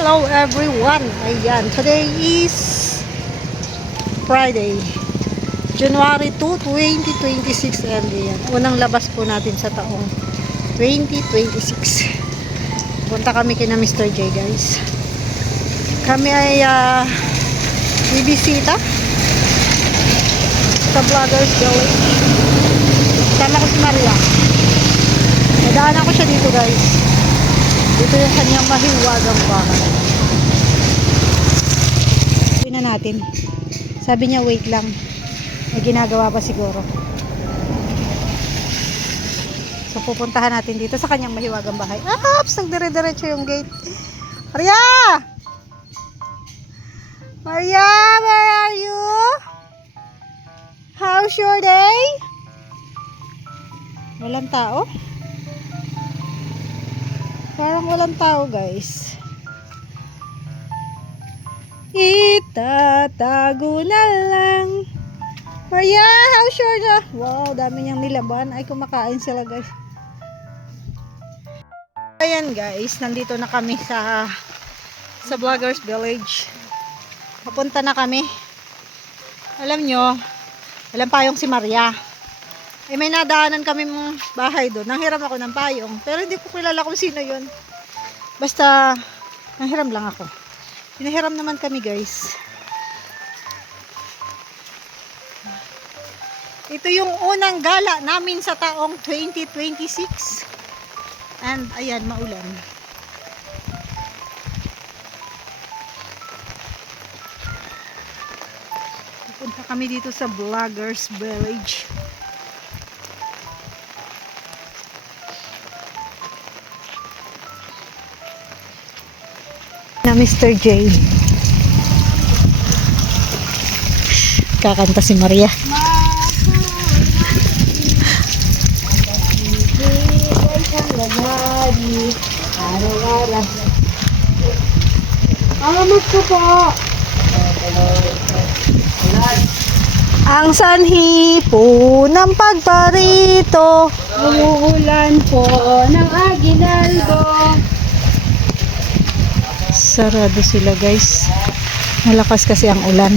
Hello everyone! Ayan, today is Friday, January 2, 2026 and ayan, unang labas po natin sa taong 2026. Punta kami kina Mr. J, guys. Kami ay bibisita sa Vloggers Village. Sama ko si Maria. Nadaanan ko siya dito, guys. Dito yung kanyang mahiwagang bahay. Uwi na natin. Sabi niya wait lang. May ginagawa pa siguro. So pupuntahan natin dito sa kanyang mahiwagang bahay. Oops! Nagdire-diretso yung gate. Maria! Maria! Where are you? How's your day? Walang tao? Parang walang tao, guys. Itatago na lang. Maria, how's your day? Wow, dami niyang nilaban. Ay, kumakain sila, guys. Ayan, guys. Nandito na kami sa Vloggers Village. Papunta na kami. Alam nyo, walang payong si Maria. Eh, may nadaanan kami mong bahay doon. Nanghiram ako ng payong. Pero hindi ko kilala kung sino yun. Basta, nanghiram lang ako. Pinahiram naman kami, guys. Ito yung unang gala namin sa taong 2026. And, ayan, maulan. Pupunta kami dito sa Vloggers Village. Na Mr. J. Kakanta si Maria. Alamat ko po. Ang sanhi po ng pagparito. Umuulan po ng aginaldo. Sarado sila, guys. Malakas kasi ang ulan.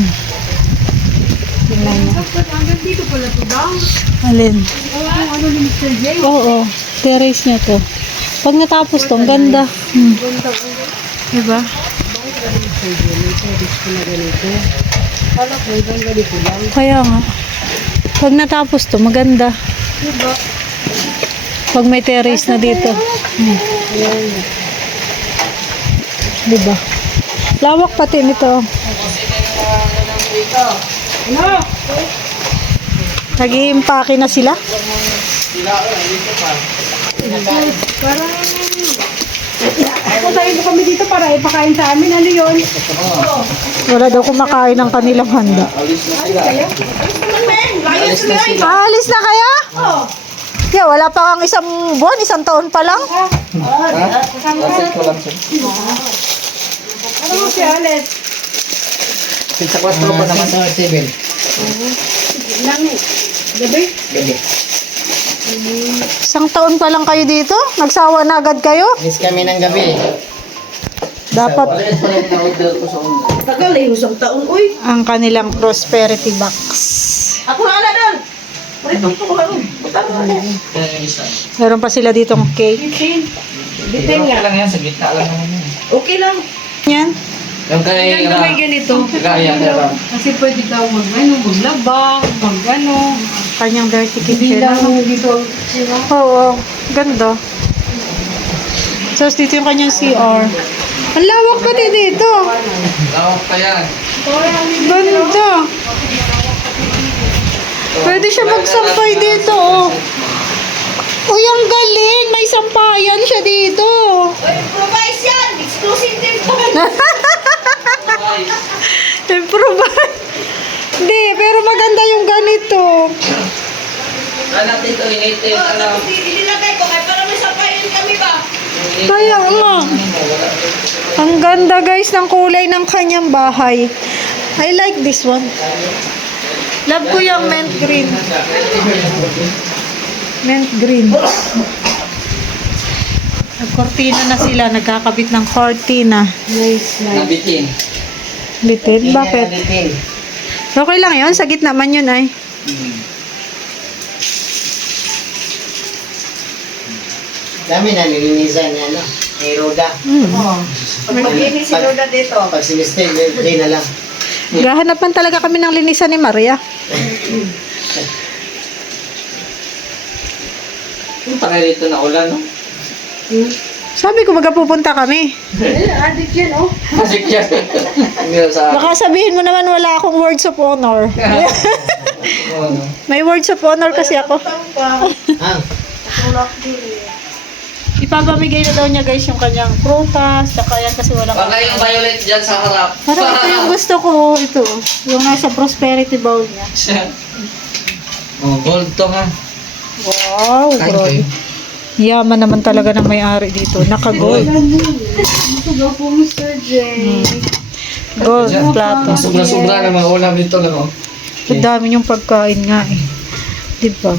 Tingnan nyo. Hanggang dito pala ito daw. Alin? Ano ni Mr. J? Oo, terrace niya to. Pag natapos to, ang ganda. Diba? Kaya nga. Pag natapos to, maganda. Pag may terrace na dito. Diba? Lawak pati nito. Nag-i-impake na sila. Parang tayo kami dito para ipakain sa amin. Ano yun? Wala daw kumakain ng kanilang handa. Aalis na kaya? Oo. Yeah, wala pa kang isang buwan, isang taon pa lang. Ano mo si Alex? Sa 4 pa naman sa 7. Gabi? Gabi. Isang taon pa lang kayo dito? Nagsawa na agad kayo? Miss kami ng gabi. Dapat Tagal eh, isang taon. Uy! ang kanilang prosperity box. Ako na ala doon! Maritong ko ano? Meron pa sila ditong cake. Bitin nga. lang yan, sa gitna lang naman yan. Okay lang. Yan. Yung kay Yan may ganito. Kaya Kasi pwede daw maglaba, mag-ano. Kanyang dirty Hindi kitchen. lang dito. Oo, ganda. So, dito yung kanyang CR. Ang lawak pati dito. Lawak pa yan. Ganda. Pwede siya magsampay dito, oh. Uy, ang galing. May sampayan siya dito. Improvise yan! Exclusive din po! Improvise. Hindi, pero maganda yung ganito. Anak dito, initin. Inilagay ko, kaya para may sampayan kami ba? Kaya nga. Ang ganda, guys, ng kulay ng kanyang bahay. I like this one. Love ko yung mint green. Mint green. Nagkortina na sila. Nagkakabit ng kortina. Nabitin. Bitin? Bakit? Nabitin. Okay lang yun. Sa gitna man yun ay. Dami na nilinisan niya, no? Kay Roda. Pag mag-init si Loda dito. Pag si Mr. Day na lang. Gahanapan talaga kami ng linisan ni Maria. Punta kayo dito na ulan, no? Sabi ko magpupunta kami. Adik yan, oh. Masik yan. Hindi sa Baka sabihin mo naman wala akong words of honor. May words of honor kasi ako. Tampa. Ah, Tulak din eh. Ipapamigay na daw niya guys yung kanyang prutas. Tsaka yan kasi walang... baka yung violet dyan sa harap. Parang ito yung gusto ko. Ito. Yung nasa prosperity bowl niya. Oh, gold to ha. Wow, bro. Yaman naman talaga ng may-ari dito. Naka-gold. Suga po, Mr. J. Gold plato. Sobra-sobra na mga ulam dito lang, oh. Ang dami yung pagkain nga eh. Diba?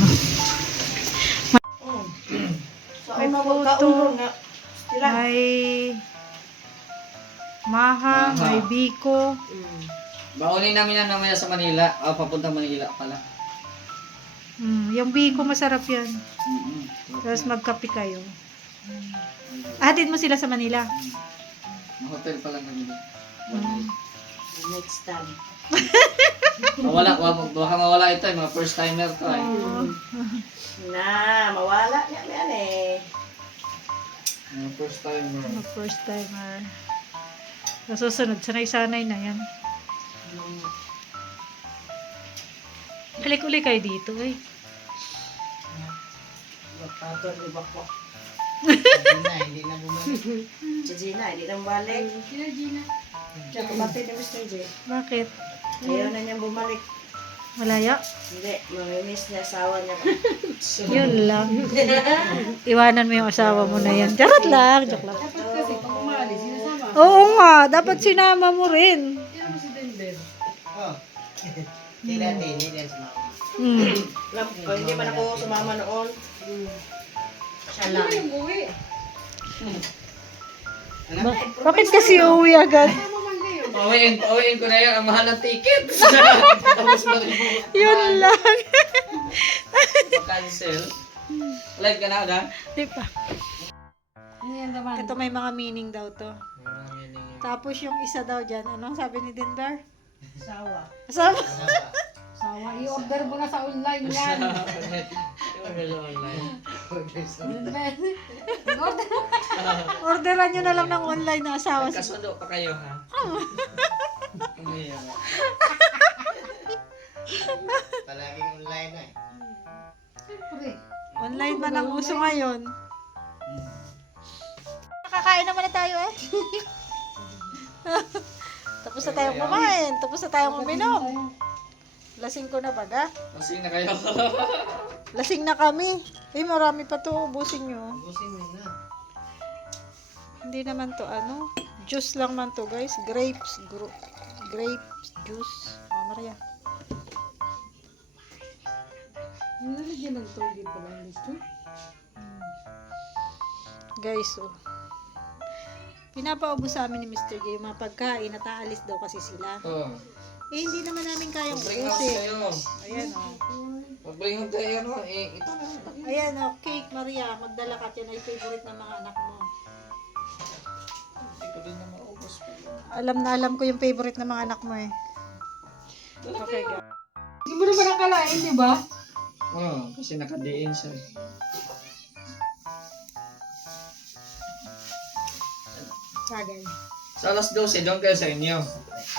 So, ay mawagkaon nga. Sila. May Maha, may Biko. Baunin namin yan namaya sa Manila. Ah, papunta Manila pala. Yung Biko masarap yan. Tapos magkape kayo. Hatid mo sila sa Manila. Hotel pa lang kami. Next time. Mawala, baka mawala ito, mga first timer to ay. Na, mawala niya yan eh. Mga first timer. Mga first timer. Sa susunod, sanay-sanay na yan. Halik uli kayo dito eh. Magpato, di ba po? Hindi na bumalik. Si Gina, hindi nang balik. Sino Gina? Siya kumatid ni Mr. J. Bakit? Ayaw na niyang bumalik. Malaya? Hindi, mamimiss niya asawa niya. Yun lang. Iwanan mo yung asawa mo na yan. Charot lang. Joke lang. Kasi pag umalis, sinasama. Oo nga. Dapat sinama mo rin. Oh. Tila, hindi din sa mama. Alam ko, hindi man ako sumama noon. Siya lang. Bakit kasi uuwi agad? Pauwiin ko na yan, ang mahal ng ticket. Tapos Yun lang. cancel. Live ka na, Ada? Di pa. Ito may mga meaning daw to. Tapos yung isa daw dyan, anong sabi ni Denver? Asawa. Sabi? Sawa, i-order mo na sa online yan. Orderan nyo na lang ng online na asawa. Kasundo pa kayo, ha? Palaging online na eh. Siyempre. Online man ang uso ngayon. Nakakain naman na tayo eh. Tapos na tayong kumain. Tapos na tayong uminom. Lasing ko na baga. Lasing na kayo. Lasing na kami. Eh, marami pa to. Ubusin nyo. Ubusin mo na. Hindi naman to ano. Juice lang man to guys. Grapes. Grapes juice. Maria. Nalagyan ng toge pala ang gusto. Guys, oh. Pinapaubos sa amin ni Mr. J yung mga pagkain at aalis daw kasi sila. Oh. Eh, hindi naman namin kayang Bring out ubusin. kayo. Ayan, oh. Mag-bring out kayo, no? Eh, ito na. Ayan, oh. Cake, Maria. Magdala ka. Yan ay favorite ng mga anak mo. Hindi ko din na maubos pa. Alam na alam ko yung favorite ng mga anak mo eh. Okay, guys. Hindi mo naman nakalain, di ba? Oh, kasi naka-DN siya. Sagay. Sa alas 12, doon kayo sa inyo.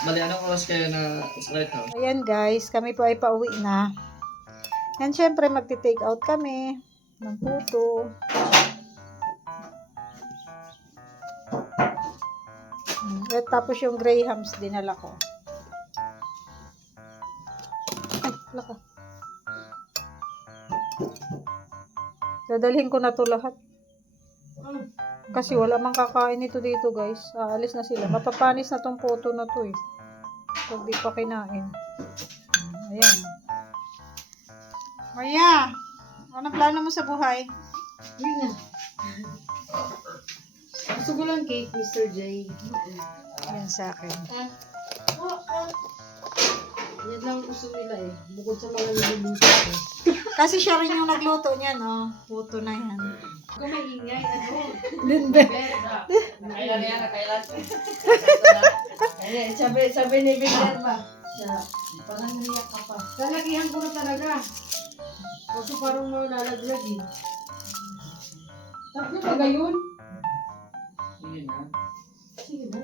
Bali, anong oras kayo na sa lighthouse? Ayan guys, kami po ay pauwi na. And syempre magti-take out kami ng puto. At tapos yung grahams dinala ko. Ay, laka. Dadalhin ko na to lahat. Kasi wala mang kakain ito dito guys. Aalis na sila. Mapapanis na tong puto na to eh. Pag di pa kinain. Ayan. Maria, anong plano mo sa buhay? Yun na. Gusto ko lang cake, Mr. J. Yan sa akin. Yan lang gusto nila eh. Bukod sa mga niluluto ko. Kasi siya rin yung nagluto niya, no? Puto na yan. Kung maingay, ano? Linbe. Kailan yan? Kailan? Ayan, sabi ni Victor ba? Parang naiyak ka pa. Lalakihan ko na talaga. Kasi parang malalaglag eh. Tatlo ba gayon? Sige na. Sige na.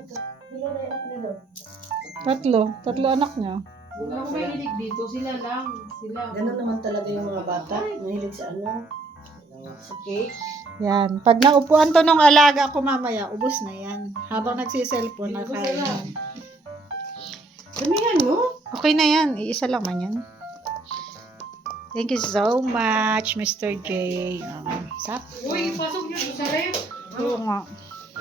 Tatlo anak niya. Wala ko mahilig dito. Sila lang. Sila. Ganun naman talaga yung mga bata. Mahilig sa ano? Sa cake. Yan. Pag naupuan to nung alaga ko mamaya, ubos na yan. Habang nagsiselfone na kain. Damihan mo. Okay na yan. Iisa lang man yan. Thank you so much, Mr. J. Sak? Uy, pasok nyo sa ref. Oo nga.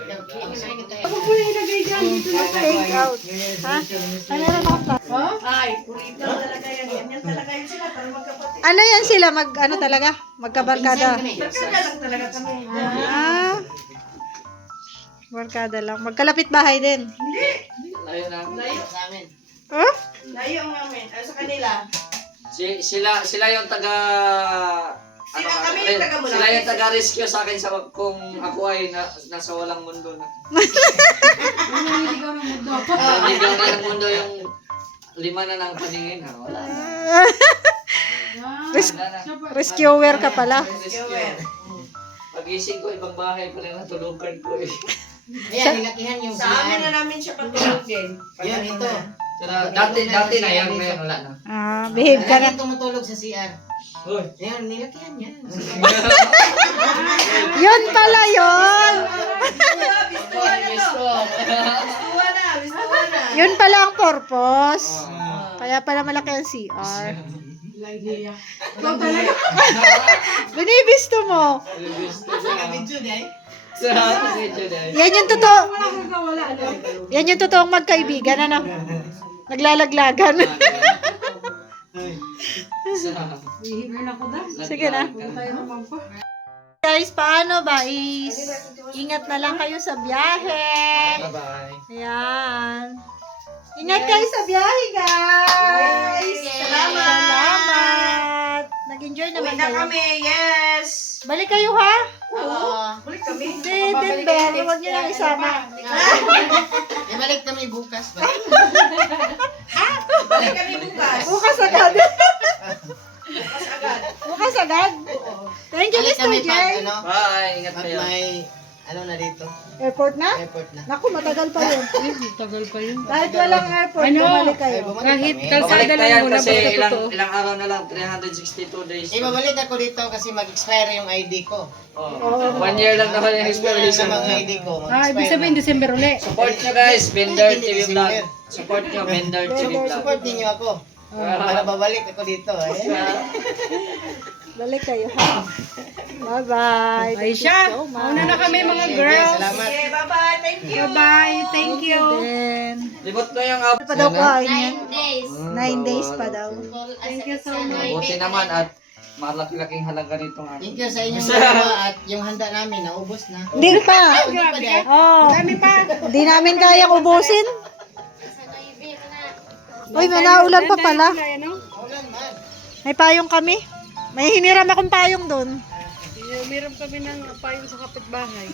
Ako po yung ilagay dyan. Dito na. Take out. Ha? Ano na ako pa? Ha? Ay, purito talaga yan. Yan talaga yun sila. Para magkapatid. Ano yan sila? Ano talaga? Magkabarkada? Barkada lang talaga kami. Ah. Barkada lang. Magkalapit bahay din. Hindi. Layo na. Layo sa amin. Huh? Layo ang amin. Ay, sa kanila. Sila yung taga... Kami yung taga Mulaques. Sila yung taga-rescue sa akin sa kung ako ay nasa walang mundo na. Naniligaw ng mundo. Naligaw na ng mundo yung 5 na ng paningin. Ha? Wala na. Wala na. Rescuer ka pala. Rescue. Pagising ko, ibang bahay pa rin natulugan ko eh. Ayan, nilakihan yung Sa amin na namin siya patulogin. Yan, ito. Pero dati na yan, ngayon wala na. Ah, behave ka na. Lagi tumutulog sa CR. Hoy! Ayan, nilakihan yan. Yun pala yun. Bistuwa na to. Bistuwa na. Bistuwa na. Yun pala ang purpose. Kaya pala malaki ang CR. Ikaw talaga. Binibisto mo. Video niya eh. Sa video na yun. Yan yung totoo. Wala kang kawala. Ano? Yan yung totoong magkaibigan. Ano? Naglalaglagan. Hihirin ako na. Sige na. Tayo naman pa. Guys, paano ba is ingat na lang kayo sa biyahe. Bye-bye. Ayan. Ingat kayo sa biyahe, guys. Salamat. Nag-enjoy Uwi naman na kayo. kami. Yes. Balik kayo, ha? Oo. Balik kami. Hindi, Denver. Huwag niyo nang isama. Ibalik kami bukas ba? Balik kami bukas. Bukas agad. Bukas agad. Bukas agad. Thank you, Balik Mr. kami J. pag ano, Bye! Ingat pag kayo. may ano na dito, Airport na? airport na. Naku, matagal pa yun. Tagal pa yun. Kahit walang airport, Ano? bumalik kayo. Ay, bumalik Kahit kami. kalsada Babalik lang tayo muna kasi basta totoo. ilang araw na lang, 362 days. Ibabalik ako dito kasi mag-expire yung ID ko. Oh. 1 year lang naman yung expiration. Sa mga ID ko, Ah, ibig mag-expire sabihin na. December uli. Support nyo guys, Bender Hindi, TV December. Vlog. Support nyo, Bender TV Vlog. Support niyo ako. Para babalik ako dito. Balik kayo, ha? Bye-bye. Ay Thank you siya. so much. Una na kami mga Sige, girls. salamat. Okay, bye-bye. Thank you. Bye-bye. Thank you. Then, Libot ko yung app. pa daw kain yan? 9 9 days pa daw. Thank you so much. Buti naman at malaki-laking halaga nitong app. Thank you sa inyong dalawa at yung handa namin naubos na. Hindi pa. Hindi pa dahil. Oh, Dami pa. di namin kayang ubusin. Uy, may naulan pa pala. Ano? Ulan man. May payong kami. May hiniram akong payong doon. Meron kami ng payong sa kapitbahay.